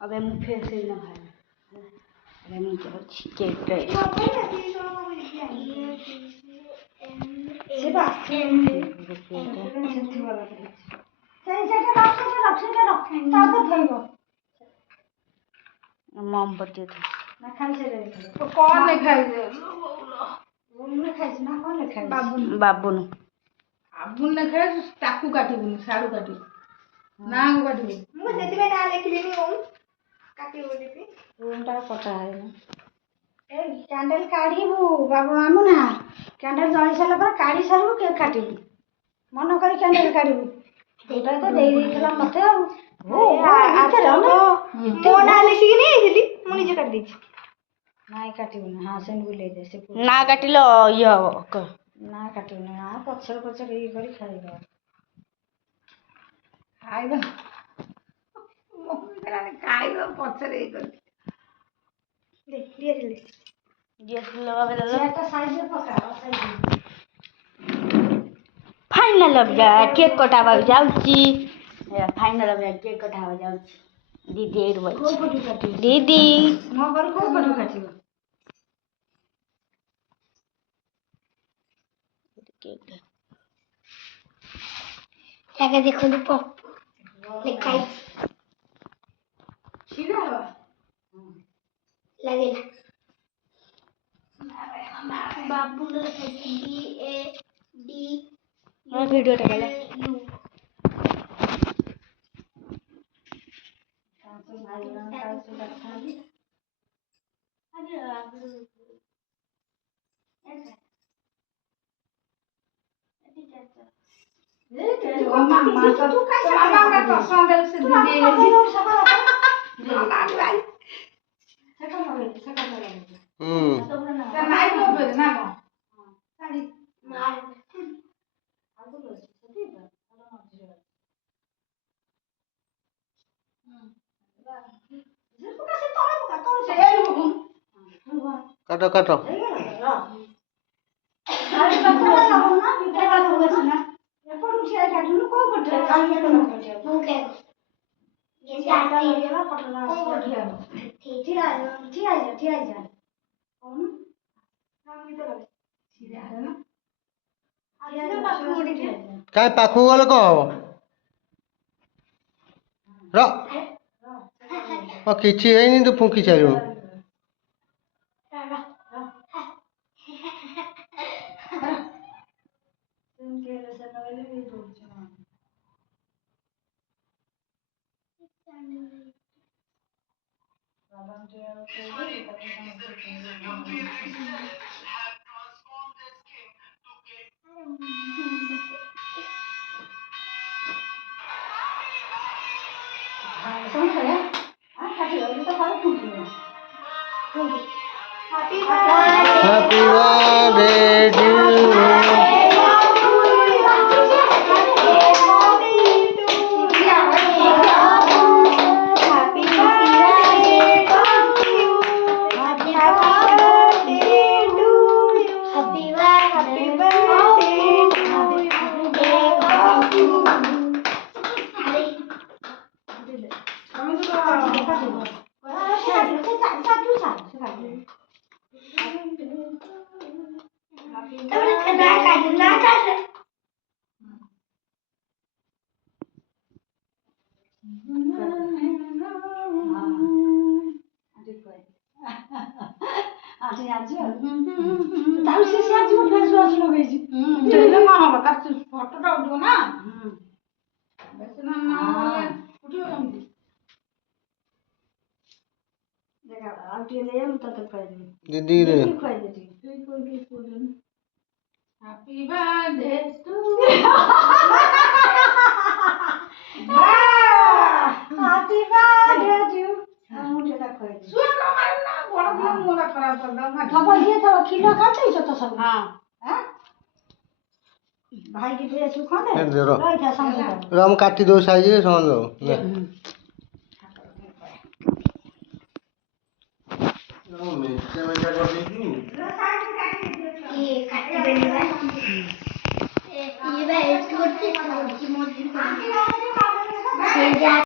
अबे मुझे फिर से ना भाई अरे मुझे केक गए से बात से मोमबत्ती ना खाई से तो कौन नहीं खाई से वो नहीं खाई ना कौन नहीं खाई बाबू ने बाबू ने खाई टाकू काटी बुनी साड़ू काटी ना काटी मुझे सेति में ना लेखिले नी ओम काटी बोली थी ओमटा कटा है ना ए कैंडल काढीबू बाबू मामू ना कैंडल जळी साला पर काढी सारू के काटीबू मन करी कैंडल काढीबू एटा तो देई देला मते आ ओ आते रहो ना तो ना लेखि नहीं दिली मु निजे काट दी नाय काटीबू ना हां सेन बुले दे से ना काटिलो ये ना काटीबू ना पछर पछर ई करी खाइबा खाइबा मम्मी करा खाइबा पछर ई कर दे दिए लगा दे सेटा साइज में पका साइज फाइनल अब जा केक कटावा जाउची फाइनल अब केक कटावा जाउची दीदी एड बच को फोटो काटी दीदी मो पर को फोटो काटीबो केक आगे देखो लुपो लिखाई सीधा लगेला बाबू ने लिखी DAD मैं वीडियो डाला यू तो भाई रंग का से रखा है अरे आप ऐसा मामा तू कैसे मामा का पसंद है से दे नहीं तो फिर ना साड़ी मार काटो काटो काय पाखु गले को र किछि हेनी तो फुंकी चालू Happy birthday to you दीदी रे Happy birthday to Happy birthday to मुझे ना खोई सुन ना मारना बड़ा बड़ा मोला खराब कर दो मत बाबा ये तो किलो खाते ही तो सब हां हैं भाई की ड्रेस खाने रही था समझ राम काटी दो साइज रे समझ लो मिर्चा मिर्चा कर दी ये काट देनी है ये भाई छोटी मोटी